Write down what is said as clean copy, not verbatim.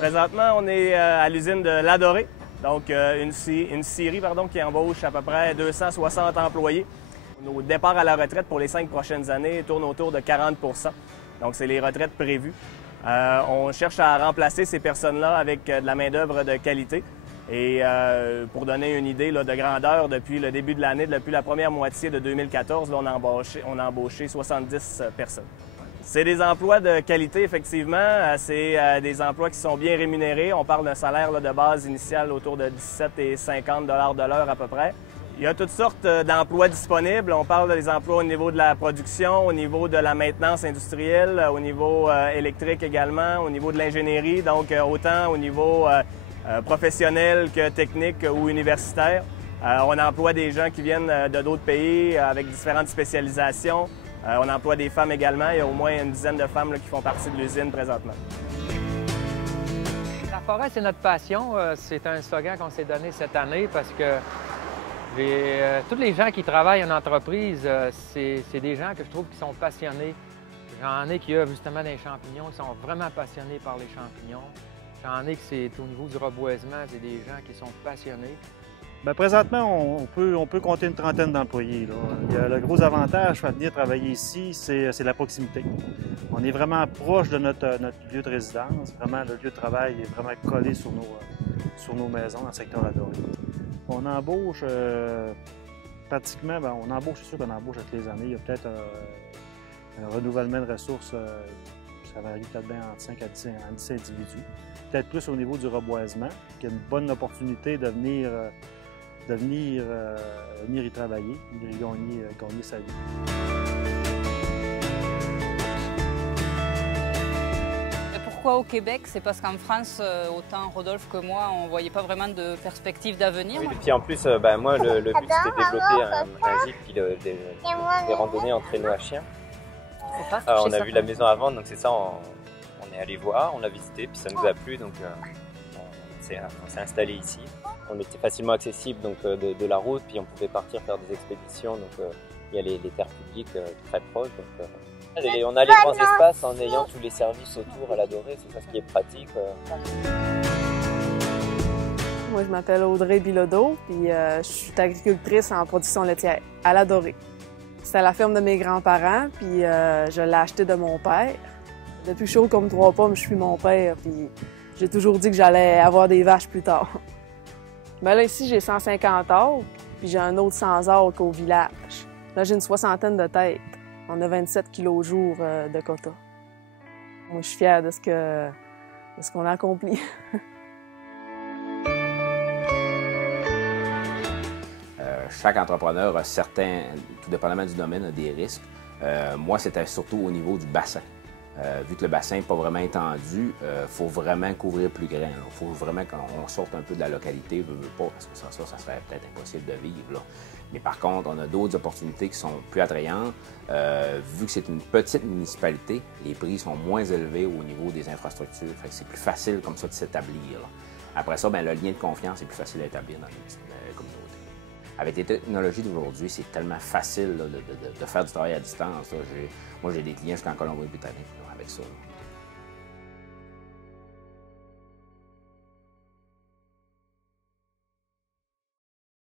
Présentement, on est à l'usine de Ladoré, donc une scierie qui embauche à peu près 260 employés. Nos départs à la retraite pour les 5 prochaines années tournent autour de 40 donc c'est les retraites prévues. On cherche à remplacer ces personnes-là avec de la main-d'œuvre de qualité. Et pour donner une idée là, de grandeur, depuis le début de l'année, depuis la première moitié de 2014, là, on a embauché 70 personnes. C'est des emplois de qualité, effectivement. C'est des emplois qui sont bien rémunérés. On parle d'un salaire là, de base initial autour de 17,50 $ de l'heure à peu près. Il y a toutes sortes d'emplois disponibles. On parle des emplois au niveau de la production, au niveau de la maintenance industrielle, au niveau électrique également, au niveau de l'ingénierie, donc autant au niveau professionnel que technique ou universitaire. On emploie des gens qui viennent de d'autres pays avec différentes spécialisations. On emploie des femmes également. Il y a au moins une dizaine de femmes là, qui font partie de l'usine présentement. La forêt, c'est notre passion. C'est un slogan qu'on s'est donné cette année parce que tous les gens qui travaillent en entreprise, c'est des gens que je trouve qui sont passionnés. J'en ai qui œuvrent justement des champignons, qui sont vraiment passionnés par les champignons. J'en ai que c'est au niveau du reboisement, c'est des gens qui sont passionnés. Bien, présentement, on peut compter une trentaine d'employés. Le gros avantage à venir travailler ici, c'est la proximité. On est vraiment proche de notre lieu de résidence. Vraiment, le lieu de travail est vraiment collé sur nos maisons dans le secteur Ladoré. On embauche pratiquement, on embauche, c'est sûr qu'on embauche à toutes les années. Il y a peut-être un renouvellement de ressources, ça varie peut-être bien entre 5 à 10 individus. Peut-être plus au niveau du reboisement, qui a une bonne opportunité de venir y travailler, de gagner sa vie. Pourquoi au Québec? C'est parce qu'en France, autant Rodolphe que moi, on ne voyait pas vraiment de perspective d'avenir. Oui, et puis en plus, moi, le but, c'était de développer un gîte puis des randonnées en traîneau à chiens. Alors, on a vu la maison à vendre, donc c'est ça, on est allé voir, on l'a visité, puis ça nous a plu, donc on s'est installé ici. On était facilement accessible donc, de la route, puis on pouvait partir faire des expéditions, donc il y a les terres publiques très proches. Donc, on a les grands espaces en ayant tous les services autour à Ladoré, c'est ça ce qui est pratique. Moi, je m'appelle Audrey Bilodeau, puis je suis agricultrice en production laitière à Ladoré. C'était la ferme de mes grands-parents, puis je l'ai acheté de mon père. Depuis que je suis haut comme 3 pommes, je suis mon père, puis j'ai toujours dit que j'allais avoir des vaches plus tard. Ben là, ici, j'ai 150 acres, puis j'ai un autre 100 acres au village. Là, j'ai une soixantaine de têtes. On a 27 kilos au jour de quota. Moi, je suis fière de ce qu'on a accompli. Chaque entrepreneur a certains, tout dépendamment du domaine, a des risques. Moi, c'était surtout au niveau du bassin. Vu que le bassin n'est pas vraiment étendu, il faut vraiment couvrir plus grand. Il faut vraiment qu'on sorte un peu de la localité, pas, parce que ça serait peut-être impossible de vivre. Là. Mais par contre, on a d'autres opportunités qui sont plus attrayantes. Vu que c'est une petite municipalité, les prix sont moins élevés au niveau des infrastructures. C'est plus facile comme ça de s'établir. Après ça, bien, le lien de confiance est plus facile à établir dans les communautés. Avec les technologies d'aujourd'hui, c'est tellement facile là, de faire du travail à distance. Là. Moi, j'ai des clients jusqu'en Colombie-Britannique avec ça. Là.